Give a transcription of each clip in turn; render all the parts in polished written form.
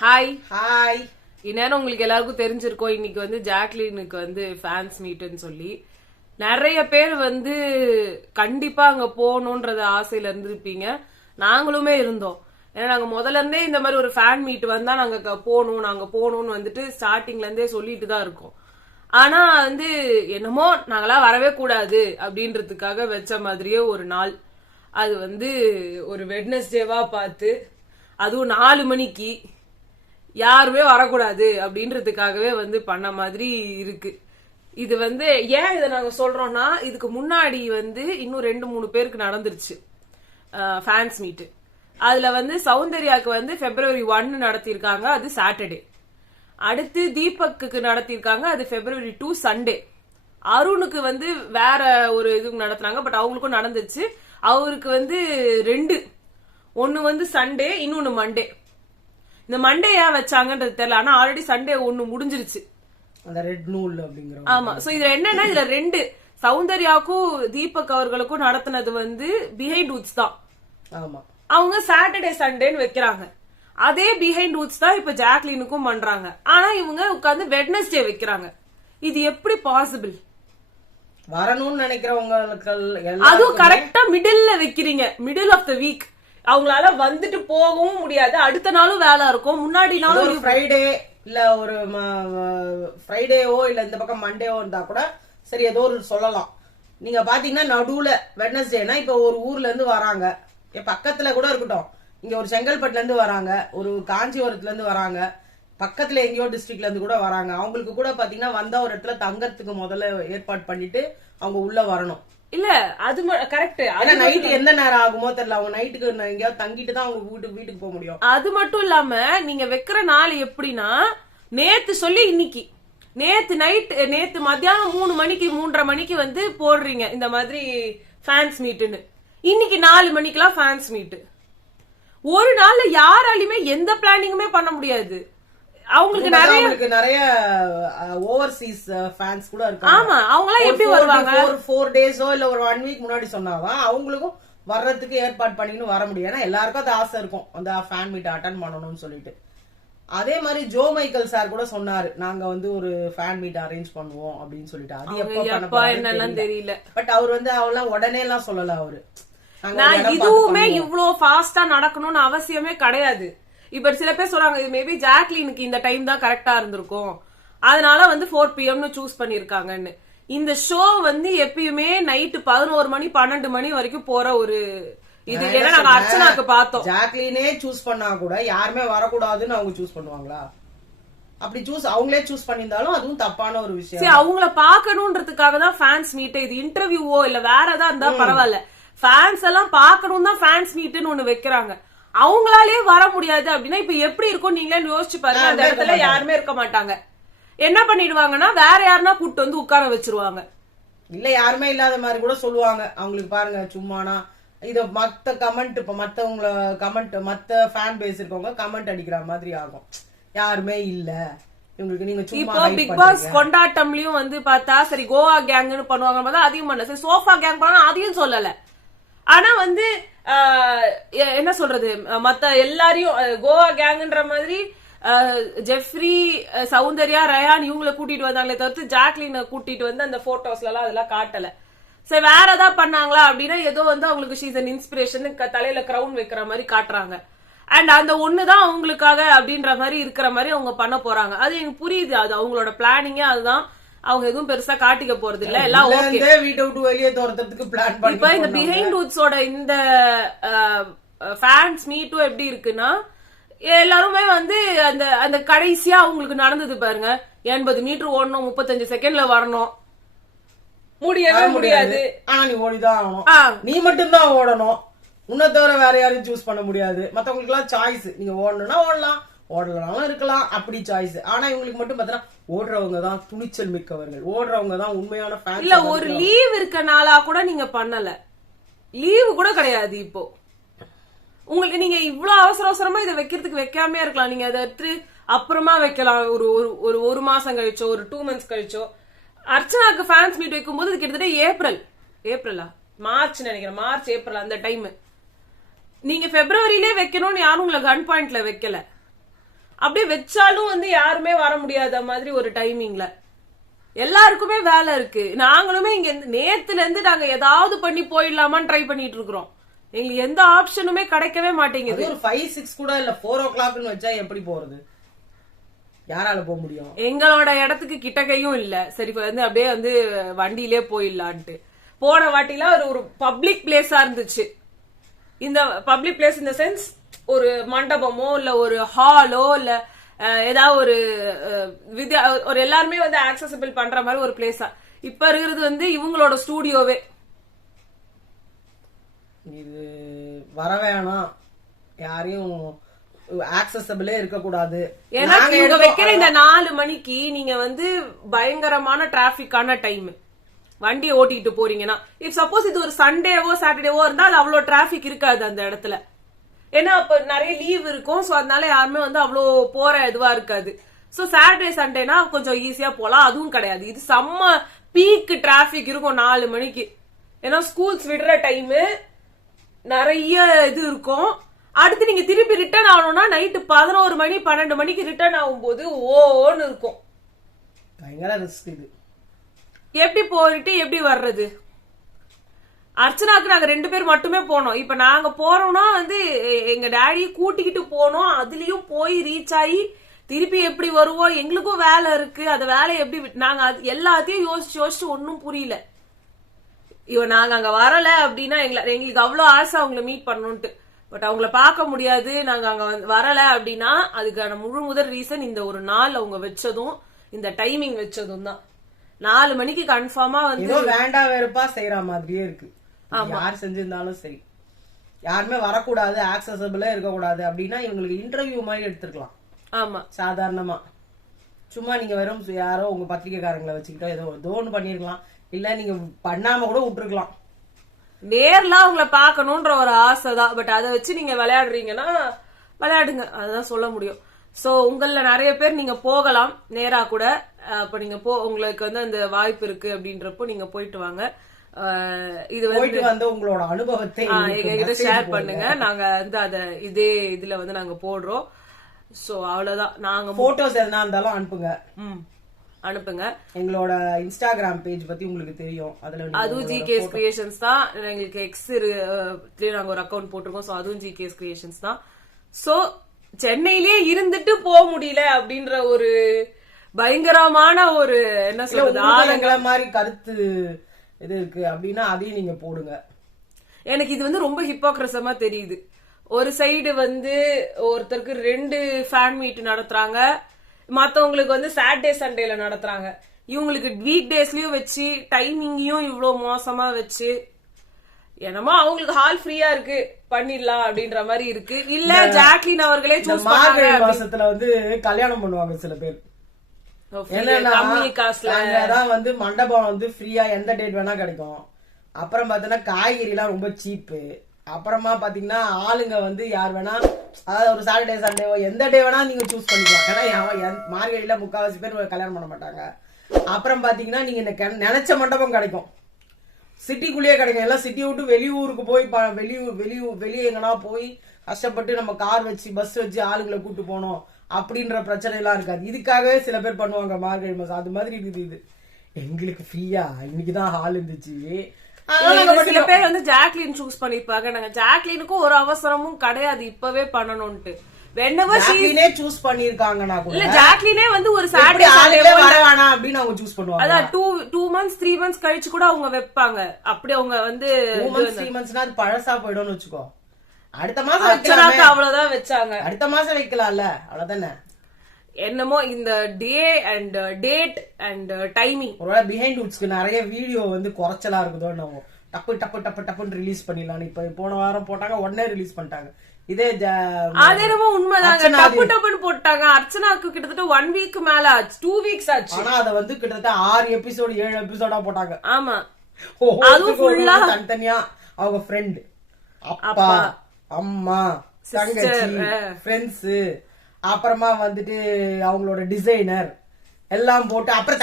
Hi hi. இந்நேரம் உங்களுக்கு எல்லாருக்கும் தெரிஞ்சிருக்கோம். இன்னைக்கு வந்து ஜாக்லினுக்கு வந்து ஃபேன்ஸ் மீட்னு சொல்லி நிறைய பேர் வந்து கண்டிப்பா அங்க போகணும்ன்றது ஆசையில இருந்திருப்பீங்க. நாங்களுமே இருந்தோம். ஏன்னா நாங்க முதல்ல இருந்தே இந்த மாதிரி ஒரு ஃபேன் மீட் வந்தா நாங்க போகணும்னு வந்துட்டு ஸ்டார்டிங்ல இருந்தே சொல்லிட்டு தான் இருக்கோம். ஆனா வந்து என்னமோ நாங்களாம் வரவே கூடாது அப்படின்றதுக்காக வச்ச மாதிரியே ஒரு நாள். அது வந்து ஒரு வெட்னஸ்டேவா பார்த்து அதுவும் 4 மணிக்கு யாருமே வரக்கூடாது அப்படின்றதுக்காகவே வந்து பண்ண மாதிரி இருக்கு. இது வந்து ஏன் இதை நாங்க சொல்றோம்னா, இதுக்கு முன்னாடி வந்து இன்னும் 2-3 பேருக்கு நடந்துருச்சு ஃபேன்ஸ் மீட். அதுல வந்து சௌந்தர்யாக்கு வந்து February 1 நடத்திருக்காங்க, அது சாட்டர்டே. அடுத்து தீபக்கு நடத்திருக்காங்க, அது February 2 சண்டே. அருணுக்கு வந்து வேற ஒரு இது நடத்துறாங்க, பட் அவங்களுக்கும் நடந்துச்சு. அவருக்கு வந்து 2, ஒன்னு வந்து சண்டே, இன்னொன்னு மண்டே. இந்த மண்டே ஏன் வச்சாங்கன்றது தெரியல, ஆனா ஆல்ரெடி சண்டே ஒன்னு முடிஞ்சிருச்சு, அந்த ரெட் நூல் அப்படிங்கிற. ஆமா. சோ இதுல என்னன்னா, இதுல 2 சௌந்தர்யாக்கும் தீபக் அவர்களுக்கும் நடத்தினது வந்து பிஹைண்ட் ரூட்ஸ் தான். ஆமா, அவங்க சாட்டர்டே சண்டேன்னு வைக்கிறாங்க. அதே பிஹைண்ட் ரூட்ஸ் தான் இப்ப ஜாக்லினுக்கும் பண்றாங்க. ஆனா இவங்க உட்கார்ந்து வெட்னஸ்டே வைக்கிறாங்க. இது எப்படி பாசிபிள்? வரணும்னு நினைக்கிறவங்களுக்கு அதுவும் கரெக்டா மிடில்ல வைக்கிறீங்க, மிடில் ஆஃப் த வீக். அவங்களால வந்துட்டு போகவும் முடியாது, அடுத்த நாளும் வேலை இருக்கும், முன்னாடி நாளும் ஃப்ரைடே இல்ல ஒரு ஃப்ரைடேவோ இல்ல இந்த பக்கம் மண்டேவோ இருந்தா கூட சரி, ஏதோ ஒரு சொல்லலாம். நீங்க பாத்தீங்கன்னா நடுவுல வெட்னஸ்டேனா இப்ப ஒரு ஊர்ல இருந்து வராங்க, பக்கத்துல கூட இருக்கட்டும், இங்க ஒரு செங்கல்பட்டுல இருந்து வராங்க, ஒரு காஞ்சிபுரத்துல இருந்து வராங்க, பக்கத்துல எங்கேயோ டிஸ்ட்ரிக்ட்ல இருந்து கூட வராங்க. அவங்களுக்கு கூட பாத்தீங்கன்னா வந்தா ஒரு இடத்துல தங்கறதுக்கு முதல்ல ஏற்பாடு பண்ணிட்டு அவங்க உள்ள வரணும். இல்ல அது கரெக்ட். ஆனா நைட்டு எந்த நேரம் ஆகுமோ தெரியல, அவங்க நைட்டுக்கு எங்கேயாவது தங்கிட்டு தான் அவங்க வீட்டுக்கு போக முடியும். அது மட்டும் இல்லாம நீங்க வைக்கிற நாள் எப்படின்னா, நேத்து சொல்லி இன்னைக்கு நேத்து மத்தியானம் 3 மணிக்கு 3:30 மணிக்கு வந்து போடுறீங்க இந்த மாதிரி ஃபேன்ஸ் மீட்னு. இன்னைக்கு 4 மணிக்கெல்லாம் ஃபேன்ஸ் மீட். ஒரு நாள்ல யாராலையுமே எந்த பிளானிங்குமே பண்ண முடியாது. அவங்களுக்கு நிறைய ஓவர்சீஸ் ஃபேன்ஸ் கூட இருக்காங்க. ஆமா, அவங்க எல்லாம் எப்படி வருவாங்க? 4 டேஸோ இல்ல ஒரு 1 வீக் முன்னாடி சொன்னாதான் அவங்களுக்கும் வர்றதுக்கு ஏற்பாடு பண்ணின்னு வர முடியும். ஏன்னா எல்லாருக்கும் அது ஆசை இருக்கும், அந்த ஃபேன் மீட் அட்டன் பண்ணணும்னு சொல்லிட்டு. அதே மாதிரி ஜோ மைக்கேல் சார் கூட சொன்னாரு, நாங்க வந்து ஒரு ஃபேன் மீட் அரேஞ்ச் பண்ணுவோம் அப்படின்னு சொல்லிட்டு. அது எப்ப என்னன்னு தெரியல. பட் அவர் வந்து அவெல்லாம் உடனே எல்லாம் சொல்லல. அவரு நான் இதுவுமே இவ்வளவு ஃபாஸ்டா நடக்கணும்னு அவசியமே கிடையாது. இப்ப சில பேர் சொல்றாங்க மேபி ஜாக்லினுக்கு இந்த டைம் தான் கரெக்டா இருந்திருக்கும், அதனால வந்து 4 PM சூஸ் பண்ணிருக்காங்கன்னு. இந்த ஷோ வந்து எப்பயுமே நைட்டு 11 மணி 12 மணி வரைக்கும் போற ஒரு இது. ஏன்னா நாங்க அர்ச்சனாக்கு பார்த்தோம், ஜாக்லினே சூஸ் பண்ணா கூட யாருமே வரக்கூடாதுன்னு அவங்க சூஸ் பண்ணுவாங்களா? அப்படி அவங்களே சூஸ் பண்ணிருந்தாலும் அதுவும் தப்பான ஒரு விஷயம். சரி, அவங்கள பாக்கணும்ன்றதுக்காக தான் ஃபேன்ஸ் மீட். இது இன்டர்வியூவோ இல்ல வேற ஏதாவது இருந்தா பரவாயில்ல, ஃபேன்ஸ் எல்லாம் பாக்கணும் தான் ஃபேன்ஸ் மீட்னு ஒண்ணு வைக்கிறாங்க. அவங்களாலே வர முடியாது அப்படின்னா இப்ப எப்படி இருக்கும் நீங்களே யோசிச்சு பாருங்க. அந்த இடத்துல யாருமே இருக்க மாட்டாங்க. என்ன பண்ணிடுவாங்கன்னா வேற யாருன்னா கூட்டு வந்து உட்கார வச்சிருவாங்க. இல்ல யாருமே இல்லாத மாதிரி கூட சொல்லுவாங்க. அவங்களுக்கு பாருங்க சும்மானா இது மத்த கமெண்ட், இப்ப மத்தவங்கள கமெண்ட், மத்த ஃபேன் பேஸ் இருக்கவங்க கமெண்ட் அடிக்கிற மாதிரி ஆகும். யாருமே இல்ல இவங்களுக்கு, நீங்க இப்போ பிக் பாஸ் கொண்டாட்டம்லயும் வந்து பார்த்தா சரி கோவா கேங்னு பண்ணுவாங்க பார்த்தா அதையும் பண்ணல. சரி சோஃபா கேங் பண்ணா அதையும் சொல்லல. ஆனா வந்து என்ன சொல்றது, மத்த எல்லாரையும் கோவா கேங்ன்ற மாதிரி ஜெஃப்ரி, சௌந்தர்யா, ரயான் இவங்களை கூட்டிட்டு வந்தாங்களே தவிர்த்து ஜாக்லினை கூட்டிட்டு வந்து அந்த போட்டோஸ்ல எல்லாம் அதெல்லாம் காட்டல. சரி வேற ஏதாவது பண்ணாங்களா அப்படின்னா ஏதோ வந்து அவங்களுக்கு ஷீஸ் அன் இன்ஸ்பிரேஷன் தலையில கிரவுன் வைக்கிற மாதிரி காட்டுறாங்க. அண்ட் அந்த ஒண்ணுதான் அவங்களுக்காக அப்படின்ற மாதிரி இருக்கிற மாதிரி அவங்க பண்ண போறாங்க. அது எனக்கு புரியுது, அது அவங்களோட பிளானிங்கே அதுதான். அவங்க எதுவும் பெருசா காட்டிக்க போறது இல்ல, எல்லாம் ஓகே. வீட்டை விட்டு வெளியே தோறதுக்கு பிளான் பண்ணி இப்ப இந்த பிஹைண்ட் ரூட்ஸோட இந்த ஃபேன்ஸ் மீட்டும் எப்படி இருக்குன்னா, எல்லாருமே வந்து அந்த அந்த கடைசியா அவங்களுக்கு நடந்தது பாருங்க, 80 மீட்டர் ஓடணும், 35 செகண்ட்ல வரணும், முடியவே முடியாது. ஆனா நீ ஓடிதான் ஆகணும், நீ மட்டும் தான் ஓடணும், உன்னை தவிர வேற யாரையும் சூஸ் பண்ண முடியாது. மத்தவங்களுக்கு எல்லாம் சாய்ஸ், நீங்க ஓடணும்னா ஓடலாம், ஓடலாம் இருக்கலாம், அப்படி சாய்ஸ். ஆனா இவங்களுக்கு மட்டும் பாத்தீங்கன்னா ஓடுறவங்க தான் துணிச்சல் மிக்கவர்கள், ஓடுறவங்க தான் உண்மையான ஃபேன். இல்ல ஒரு லீவ் இருக்க நாளா கூட நீங்க பண்ணல, லீவு கூட கிடையாது. இப்போ உங்களுக்கு நீங்க இவ்வளவு அவசரமா இதை வைக்கிறதுக்கு வைக்காம இருக்கலாம். நீங்க அதை எடுத்து அப்புறமா வைக்கலாம், ஒரு மாசம் கழிச்சோ ஒரு 2 months கழிச்சோ. அர்ச்சனாக்கு ஃபேன்ஸ் மீட் வைக்கும் போது கிட்டத்தட்ட ஏப்ரலா மார்ச் நினைக்கிறேன், மார்ச் ஏப்ரல் அந்த டைம். நீங்க பிப்ரவரியிலே வைக்கணும்னு யாரும் உங்களை கன் பாயிண்ட்ல வைக்கல. அப்படியே வச்சாலும் வந்து யாருமே வர முடியாத மாதிரி ஒரு டைமிங்ல எல்லாருக்குமே வேலை இருக்கு. நாங்களுமே இங்க நேத்துல இருந்து நாங்க ஏதாவது பண்ணி போயிடலாமான்னு ட்ரை பண்ணிட்டு இருக்கிறோம். எங்களுக்கு எந்த ஆப்ஷனுமே கிடைக்கவே மாட்டேங்குது. ஒரு 5-6 கூட இல்ல 4 o'clock வச்சா எப்படி போறது? யாரால போக முடியும்? எங்களோட இடத்துக்கு கிட்டக்கையும் இல்ல. சரி வந்து அப்படியே வந்து வண்டியிலே போயிடலான்ட்டு போன வாட்டிலாம் ஒரு பப்ளிக் பிளேஸா இருந்துச்சு. இந்த பப்ளிக் பிளேஸ் இந்த சென்ஸ் ஒரு மண்டபமோ இல்ல ஒரு ஹாலோ இல்ல ஏதாவது ஒரு எல்லாருமே வந்து ஆக்சசிபிள் பண்ற மாதிரி ஒரு பிளேஸா. இப்ப இருக்கிறது வந்து இவங்களோட ஸ்டூடியோவே. இது வர வேணாம், யாரையும் ஆக்சசபிளே இருக்க கூடாது. ஏன்னா இவங்க வைக்கிற இந்த 4 மணிக்கு நீங்க வந்து பயங்கரமான டிராபிக்கான டைம். வண்டியை ஓட்டிட்டு போறீங்கன்னா இப் சப்போஸ் இது ஒரு சண்டேவோ சாட்டர்டேவோ இருந்தா அது அவ்வளவு டிராபிக் இருக்காது அந்த இடத்துல. ஏன்னா அப்ப நிறைய லீவ் இருக்கும். சோ அதனால யாருமே வந்து அவ்வளோ போற இதுவா இருக்காது. சோ சாட்டர்டே சண்டேனா கொஞ்சம் ஈஸியா போலாம். அதுவும் கிடையாது. இது செம்ம பீக் டிராபிக் இருக்கும் 4 மணிக்கு. ஏன்னா ஸ்கூல்ஸ் விடுற டைமு நிறைய இது இருக்கும். அடுத்து நீங்க திருப்பி ரிட்டர்ன் ஆகணும்னா நைட்டு 11 மணி 12 மணிக்கு ரிட்டர்ன் ஆகும்போது ஓன்னு இருக்கும். பயங்கர ரிஸ்க் இது. எப்படி போயிட்டு எப்படி வர்றது? அர்ச்சனாக்கு நாங்க 2 பேர் மட்டுமே போனோம். இப்ப நாங்க போறோம்னா வந்து எங்க டேடியை கூட்டிக்கிட்டு போனோம். அதுலயும் போய் ரீச் ஆகி திருப்பி எப்படி வருவோம்? எங்களுக்கும் வேலை இருக்கு. அந்த வேலையை எப்படி நாங்க எல்லாத்தையும் யோசிச்சு ஒன்னும் புரியல. இவன் நாங்க அங்க வரல அப்படின்னா எங்களுக்கு அவ்வளவு ஆசை அவங்களை மீட் பண்ணணும்ட்டு. பட் அவங்கள பார்க்க முடியாது. நாங்க அங்க வரல அப்படின்னா அதுக்கான முதல் ரீசன் இந்த ஒரு நாள் அவங்க வச்சதும் இந்த டைமிங் வச்சதும் தான். 4 மணிக்கு கன்ஃபார்மா வந்து வேண்டாம் வெறுப்பா செய்யற மாதிரியே இருக்கு. யார் செஞ்சிருந்தாலும் சரி, யாருமே வரக்கூடாது, ஆக்சசபிளா இருக்க கூடாது அப்படின்னா இவங்களுக்கு இன்டர்வியூ மாதிரி எடுத்துக்கலாம். ஆமா, சாதாரணமா சும்மா நீங்க வெறும் யாரோ உங்க பத்திரிகைக்காரங்களை வச்சுக்கிட்டோ ஏதோ ஒண்ணு பண்ணிருக்கலாம். இல்ல நீங்க பண்ணாம கூட விட்டுருக்கலாம். நேர்ல அவங்கள பாக்கணும்ன்ற ஒரு ஆசைதான். பட் அதை வச்சு நீங்க விளையாடுறீங்கன்னா விளையாடுங்க, அதுதான் சொல்ல முடியும். சோ உங்கள நிறைய பேர் நீங்க போகலாம் நேரா கூட. அப்ப நீங்க உங்களுக்கு வந்து அந்த வாய்ப்பு இருக்கு அப்படின்றப்போ நீங்க போயிட்டு வாங்க. இது வந்து உங்களோட அனுபவத்தை எங்ககிட்ட ஷேர் பண்ணுங்க. நாங்க வந்து அத இதே இதுல வந்து நாங்க போடுறோம். சோ அவ்வளவுதான். நாங்க போட்டோஸ் எதுனா இருந்தாலும் அனுப்புங்க. எங்களோட இன்ஸ்டாகிராம் பேஜ் பத்தி உங்களுக்கு தெரியும். அதுவும் ஜிகேஎஸ் கிரியேஷன்ஸ் தான். எங்களுக்கு எக்ஸ் நாங்க ஒரு அக்கௌண்ட் போட்டிருக்கோம். சோ அதுவும் ஜிகேஎஸ் கிரியேஷன்ஸ் தான். சோ சென்னையிலே இருந்துட்டு போக முடியல அப்படின்ற ஒரு பயங்கரமான ஒரு என்ன சொல்றது ஆளுங்கள மாதிரி கருத்து இது இருக்கு அப்படின்னா அதையும் நீங்க போடுங்க. எனக்கு இது வந்து ரொம்ப ஹிப்போக்ரஸமா தெரியுது. ஒரு சைடு வந்து ஒருத்தருக்கு 2 ஃபேன் மீட் நடத்துறாங்க, மத்தவங்களுக்கு வந்து சாட்டர்டே சண்டேல நடத்துறாங்க. இவங்களுக்கு வீக் டேஸ்லயும் வச்சு டைமிங்கையும் இவ்வளவு மோசமா வச்சு என்னமோ அவங்களுக்கு ஹால் ஃப்ரீயா இருக்கு பண்ணிடலாம் அப்படின்ற மாதிரி இருக்கு. இல்ல ஜாக்லின் அவர்களே சூஸ் மார்கழி மாசத்துல வந்து கல்யாணம் பண்ணுவாங்க சில பேர். கம்மி காசுல வந்து மண்டபம் வந்து ஃப்ரீயா எந்த டேட் வேணா கிடைக்கும். அப்புறம் பாத்தீங்கன்னா காய்கறி எல்லாம் ரொம்ப சீப்பு. அப்புறமா பாத்தீங்கன்னா ஆளுங்க வந்து யார் வேணா, அதாவது ஒரு சாட்டர்டே சண்டே எந்த டே வேணா நீங்க சூஸ் பண்ணிக்கலாம். ஏன்னா மார்கழியில 3/4 பேர் கல்யாணம் பண்ண மாட்டாங்க. அப்புறம் பாத்தீங்கன்னா நீங்க நினைச்ச மண்டபம் கிடைக்கும், சிட்டிக்குள்ளேயே கிடைக்கும். எல்லாம் சிட்டி விட்டு வெளியூருக்கு போய் வெளியே எங்கன்னா போய் கஷ்டப்பட்டு நம்ம கார் வச்சு பஸ் வச்சு ஆளுங்களை கூட்டு போனோம் அப்படின்ற பிரச்சனை எல்லாம் இருக்காது. இதுக்காகவே சில பேர் பண்ணுவாங்க மார்கழி மாசம். அது மாதிரி இருக்குது இது. எங்களுக்கு ஃப்ரீயா இன்னைக்குதான் ஹால் இருந்துச்சு. சில பேர் வந்து ஜாக்லின் சூஸ் பண்ணிருப்பாங்க. நாங்க ஜாக்லினுக்கும் ஒரு அவசரமும் கிடையாது இப்பவே பண்ணணும்ட்டு. சூஸ் பண்ணிருக்காங்கன்னா இல்ல ஜாக்லினே வந்து ஒரு சாட்டர்டே வரவானா அப்படின்னு அவங்க சூஸ் பண்ணுவாங்க. அதான் 2 months 3 months கழிச்சு கூட அவங்க வைப்பாங்க. அப்படி அவங்க வந்து 2 months 3 monthsனா அது பழசா போயிடும்னு வச்சுக்கோ. அடுத்த மாசம் வைக்கலாமே, அவ்வளவுதான் வச்சாங்க. அடுத்த மாசம் வைக்கலாம்ல, அவ்வளவுதானே. என்னமோ இந்த day and date and timing ஒருவேளை பிஹைண்ட் வுட்ஸ்க்கு நிறைய வீடியோ வந்து குறைச்சலா இருக்குதோ நம்ம டப்பு டப்பு டப்பு டப்புன்னு ரிலீஸ் பண்ணிடலாம். இப்ப போன வாரம் போட்டாங்க, உடனே ரிலீஸ் பண்ணிட்டாங்க. இதே அது என்னமோ உண்மைதாங்க, டப்பு டப்புன்னு போட்டாங்க. அர்ச்சனாக்கு கிட்டத்தட்ட 1 week மேல ஆச்சு, 2 weeks ஆச்சு. ஆனா அத வந்து கிட்டத்தட்ட 6 எபிசோடு 7 எபிசோடா போட்டாங்க. ஆமா, அதுவும் ஃபுல்லா தனித்தனியா அவங்க ஃப்ரெண்ட், அப்பா அம்மா தங்கச்சி ஃப்ரெண்ட்ஸ், அப்புறமா வந்துட்டு அவங்களோட டிசைனர் எல்லாம் போட்டு அப்புறம்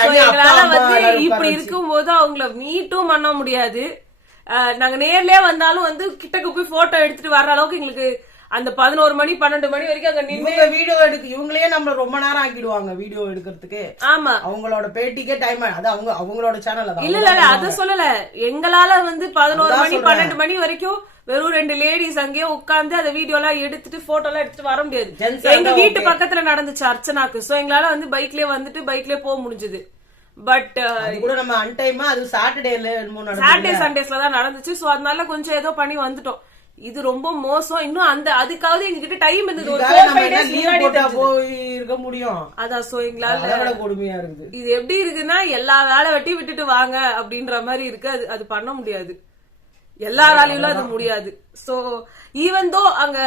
இப்படி இருக்கும்போது அவங்கள மீட்டும் பண்ண முடியாது. நாங்க நேர்லயே வந்தாலும் வந்து கிட்டக்கு போய் போட்டோ எடுத்துட்டு வர்ற அளவுக்கு எங்களுக்கு அந்த 11 மணி 12 மணி வரைக்கும் அங்க நின்று இவங்க வீடியோ இவங்களே நம்மள ரொம்ப நேரம் ஆக்கிடுவாங்க வீடியோ எடுக்கிறதுக்கு. ஆமா, அவங்களோட பேட்டிக்கே டைம் அது அவங்களோட சேனல். இல்ல அத சொல்லல. எங்களால வந்து 11 மணி 12 மணி வரைக்கும் வெறும் 2 லேடிஸ் அங்கேயே உட்கார்ந்து அந்த வீடியோ எல்லாம் எடுத்துட்டு போட்டோ எல்லாம் எடுத்துட்டு வர முடியாது. எங்க வீட்டு பக்கத்துல நடந்துச்சு அர்ச்சனாக்கு. சோ எங்களால வந்து பைக்லயே வந்துட்டு பைக்லயே போக முடிஞ்சது. பட் கூட நம்ம அன்டைமா அது சாட்டர்டே சண்டேஸ்ல தான் நடந்துச்சு. சோ அதனால கொஞ்சம் ஏதோ பண்ணி வந்துட்டோம். இது ரொம்ப மோசம். இன்னும் அந்த அதுக்காவது எங்ககிட்ட டைம் இருந்தது. ஒரு 4-5 days முன்னாடி போய் இருக்க முடியும். அதான் சோ எங்களால கொடுமையா இருக்குது. இது எப்படி இருக்குன்னா எல்லா வேலை வெட்டி விட்டுட்டு வாங்க அப்படின்ற மாதிரி இருக்கு. அது பண்ண முடியாது. எல்லா வேலையும் அது முடியாது. சோ ஈவன் தோ அங்க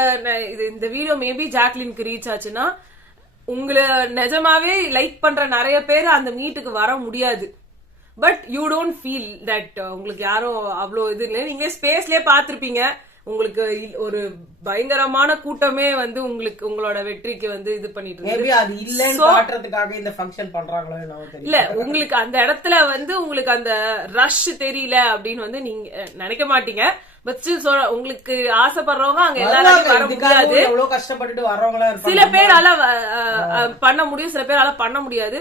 இந்த வீடியோ மேபி ஜாக்லினுக்கு ரீச் ஆச்சுன்னா உங்களை நிஜமாவே லைக் பண்ற நிறைய பேர் அந்த மீட்டுக்கு வர முடியாது. But you don't feel that உங்களுக்கு யாரும் அவ்வளவு இது இல்லை. நீங்க ஸ்பேஸ்லயே பாத்திருப்பீங்க. உங்களுக்கு ஒரு பயங்கரமான கூட்டமே வந்து உங்களுக்கு உங்களோட வெற்றிக்கு வந்து இது பண்ணிட்டு இல்ல. உங்களுக்கு அந்த இடத்துல வந்து உங்களுக்கு அந்த ரஷ் தெரியல அப்படின்னு வந்து நீங்க நினைக்க மாட்டீங்க. பட் உங்களுக்கு ஆசைப்படுறவங்க அங்க எல்லாரும் வர முடியாது. கஷ்டப்பட்டு வரவங்களா சில பேரால பண்ண முடியும், சில பேரால பண்ண முடியாது.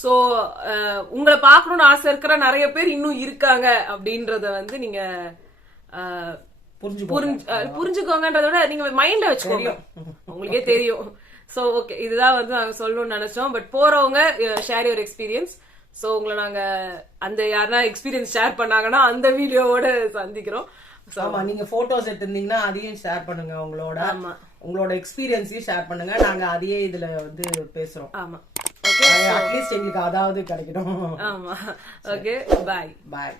சோ உங்களை பாக்கணும்னு ஆசை இருக்கிற நிறைய பேர் இன்னும் இருக்காங்க அப்படின்றத வந்து நீங்க புரிஞ்சுக்கோங்கன்றத விட நீங்க மைண்ட்ல வச்சுக்கோங்க. உங்களுக்கே தெரியும். சோ ஓகே, இதுதான் வந்து நாங்க சொல்லணும்னு நினைச்சோம். பட் போறவங்க ஷேர் யுவர் எக்ஸ்பீரியன்ஸ். சோ உங்களை நாங்க அந்த யாருன்னா எக்ஸ்பீரியன்ஸ் ஷேர் பண்ணாங்கன்னா அந்த வீடியோவோட சந்திக்கிறோம். ஆமா, நீங்க போட்டோஸ் எடுத்திருந்தீங்கன்னா அதையும் ஷேர் பண்ணுங்க. உங்களோட எக்ஸ்பீரியன்ஸையும் ஷேர் பண்ணுங்க. நாங்க அதையே இதுல வந்து பேசுறோம். ஆமா, அட்லீஸ்ட் எங்களுக்கு அதாவது கிடைக்கணும். ஆமா, ஓகே, பாய்.